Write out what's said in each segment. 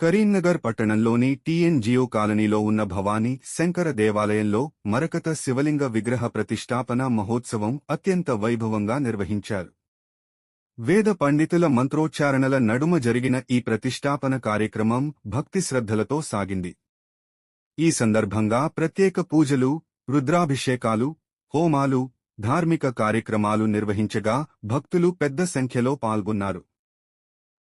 కరీంనగర్ పట్టణంలోని టీఎన్జిఓ కాలనీలో ఉన్న భవానీ శంకర దేవాలయంలో మరకత శివలింగ విగ్రహ ప్రతిష్టాపన మహోత్సవం అత్యంత వైభవంగా నిర్వహించారు. వేద పండితుల మంత్రోచ్చారణల నడుమ జరిగిన ఈ ప్రతిష్టాపన కార్యక్రమం భక్తి శ్రద్ధలతో సాగింది. ఈ సందర్భంగా ప్రత్యేక పూజలు, రుద్రాభిషేకాలు, హోమాలు, ధార్మిక కార్యక్రమాలు నిర్వహించగా భక్తులు పెద్ద సంఖ్యలో పాల్గొన్నారు.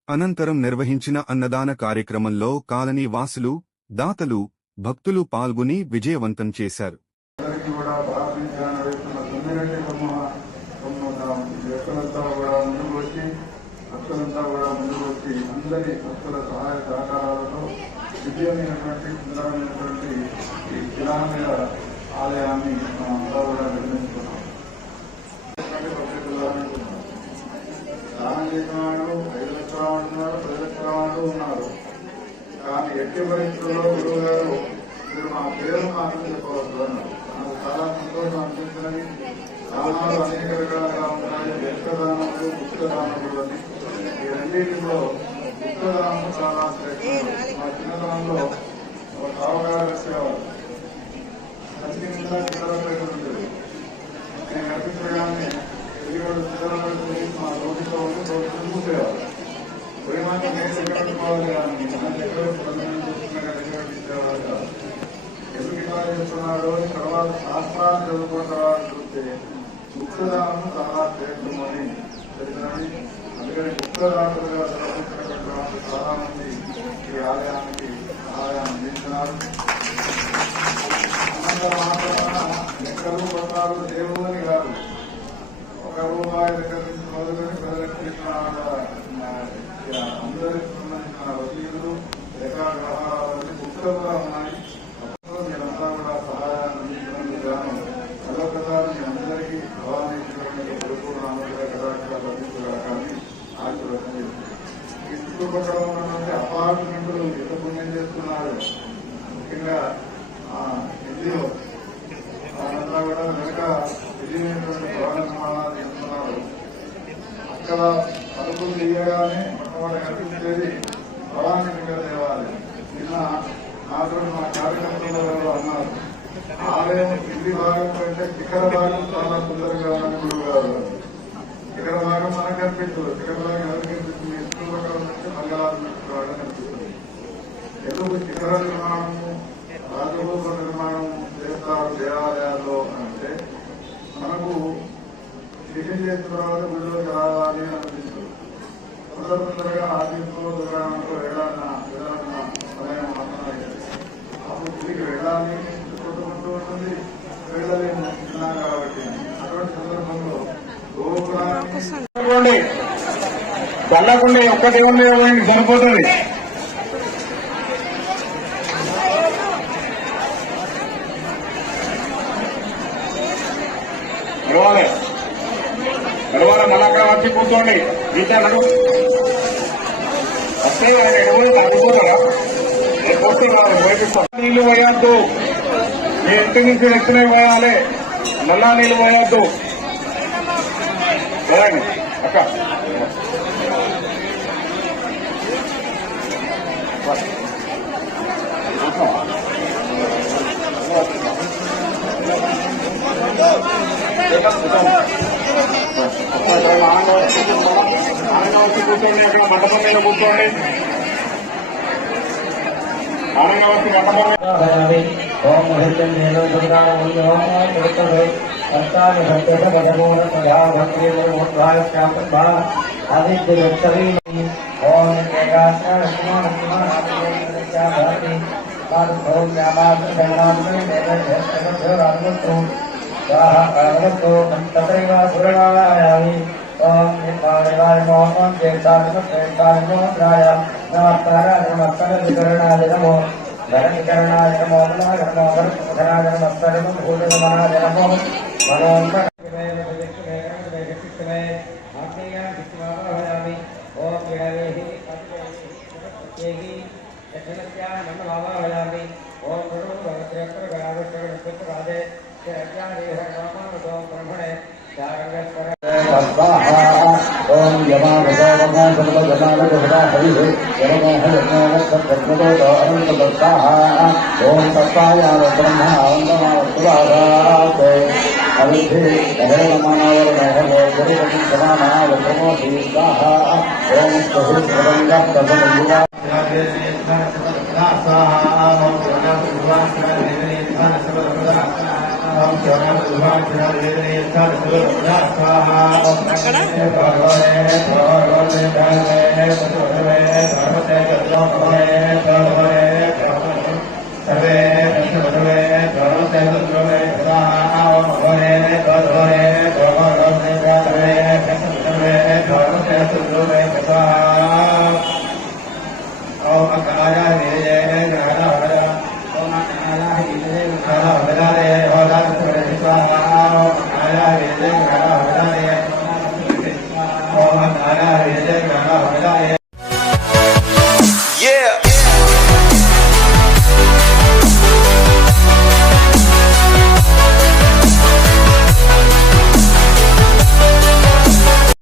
అనంతరం నిర్వహించిన అన్నదాన కార్యక్రమంలో కాలనీ వాసులు, దాతలు, భక్తులు పాల్గొని విజయవంతం చేశారు. ఆలయాన్ని అంతా కూడా నిర్మించుకున్నాం. దానం చేసిన వాళ్ళు 5 లక్షల వాళ్ళు ఉన్నారు, 10 లక్షల వాళ్ళు ఉన్నారు. కానీ ఎట్టి పరిస్థితుల్లో గురువు గారు మీరు మా పేరు మాత్రం చెప్పవద్దు అన్నారు. నాకు చాలా సంతోషం అనిపించినది. దానాలు అనేక రకాలుగా ఉన్నాయి. వ్యక్తదానములు, గుప్తదానములు అని ఈ రెండింటిలో గుప్తదానము చాలా శ్రేష్టం. మా చిన్నతనంలో ఒక అవగాహన వచ్చేవారు. ఖచ్చితంగా చిత్రపేట ఉంటుంది. నేను నడిపించగానే తిరిగి చిత్రపేట మా రోడ్డుతో ఉండి రోడ్డు మూసేవారు. ప్రేమాన్ని నేను ఎక్కడుకోవాలి కానీ ఎక్కడిచ్చేవారు కాదు. ఎందుకు ఇలా చేస్తున్నాడో తర్వాత శాస్త్రాన్ని చదువుకున్న తర్వాత చూస్తే గుప్తదానం చాలా శ్రేష్టమని తెలిసినది. అందుకని గుప్తదానులుగా చదువుకున్నటువంటి చాలా మంది ఈ ఆలయానికి సహాయాన్ని అందించినారు. మాత్రమే లెక్కలు పత్రాలు దేవుని కాదు, ₹1 దగ్గర నుంచి మొదలుకొని ప్రజలకు అందరికి సంబంధించిన వసీదులు, రికార్డు వ్యవహారాలన్నీ గుప్తంగా ఉన్నాయి. మీరంతా కూడా సహాయాన్ని అందించడానికి గాను మరొకసారి మీ అందరికీ భవానీశ్వరునికి పరిపూర్ణ అనుగ్రహాన్ని ఆశీర్వదించి ఈ చుట్టుపక్కల ఉన్నటువంటి అపార్ట్మెంట్లు ఎంత పుణ్యం చేస్తున్నారు. ముఖ్యంగా ఢిల్లీలో వాళ్ళంతా కూడా వెనక విజయమైనటువంటి భవన నిర్మాణాలు చేస్తున్నారు. అక్కడ పలుకులు తీయగానే మొట్టమొదటి కనిపించేది భవానీ శంకర దేవాలయం. నిన్న మాత్రం మా కార్యకర్తలు అన్నారు, ఆలయం కింది భాగం కంటే శిఖర భాగం చాలా సుందరంగా ఉన్న గురువు గారు. శిఖర భాగం మనకు కనిపించదు. శిఖర భాగం ఎవరికి కనిపిస్తుంది? చుట్టుపక్కల నుంచి మంగళాలు కనిపిస్తుంది. ఎందుకు శిఖర నిర్మాణము, రాజగోప నిర్మాణం చేస్తారు దేవాలయాల్లో అంటే మనకు టిఫిన్ చేసిన తర్వాత గుడిలోకి రావాలి అని అనిపిస్తుంది. తొందరగా ఆఫీసులో దుకాణంలో వెళ్ళాలన్న సమయం మాత్రమే. అప్పుడు తిరిగి వెళ్ళాలి, కొట్టుకుంటూ ఉంటుంది, వెళ్ళలేము తిన్నాం కాబట్టి. అటువంటి సందర్భంలో గోపురాన్ని చల్లకుండా ఒక్కటే ఉండే సరిపోతుంది. నడవాలి మళ్ళీ అక్కడ వచ్చి కూర్చోండి. మీతో వస్తే చదువుకోతారా? నీళ్లు పోయొద్దు, మీ ఇంటి నుంచి ఎత్తునే పోయాలి. నల్లా నీళ్లు పోయొద్దు. వెళ్ళండి అక్క. ఆనంగా వచ్చి కూర్చోండి. అక్కడ మండపం మీద కూర్చోండి. ఆనంగా వచ్చి మండపం ఓం మహిళం నేను ఓం ఓం నిర్మాణాయ ఓం చేతాయ నమస్కారాయ నమస్కారాయ నమో ధరణీకరణాయ నమో ధనాయ నమస్కారం భూతగమనాయ నమో మనోన్మ ఓం ఓం బ్రహ్మణే ओम ओम तत्वाय ब्रह्मणावंदमावत्सुवादाते अविधि अहेलमानवर महलो गुरुपति समानाय प्रमोदि स्वाहा ओम सुहृद्वंदः प्रसन्नयुवा सर्वे